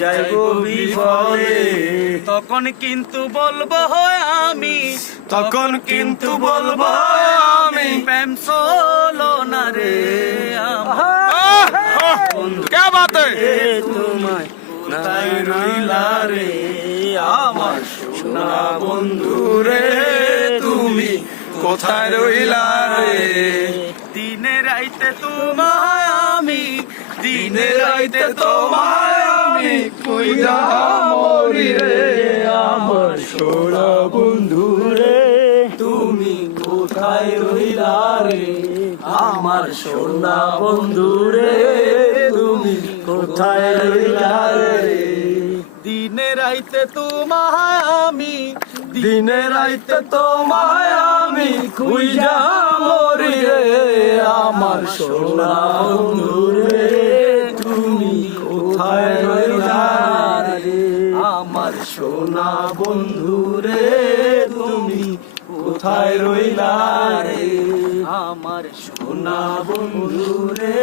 যাইবো বিফলে। তখন কিন্তু বলবো আমি, তখন কিন্তু বলবো আমি, প্রেম চলো না রে কে বাতে তোমায় কোথায় রইলা রে আমার সোনা বন্ধু রে, তুমি কোথায় রইলা রে। দিনে রাইতে তোমায় আমি, দিনে রাইতে তোমায় আমি কইরা মরি রে আমার সোনা বন্ধু রে, তুমি কোথায় রইলা রে আমার সোনা বন্ধু রে, তুমি কোথায় রইলা রে। দিনে রাইতে তোমায় আমি, দিনে রাইতে তোমায় আমি কইরা মরি রে আমার সোনা বন্ধু রে, তুমি কোথায় রইলা রে আমার সোনা বন্ধু রে, তুমি কোথায় রইলা রে আমার সোনা বন্ধু রে।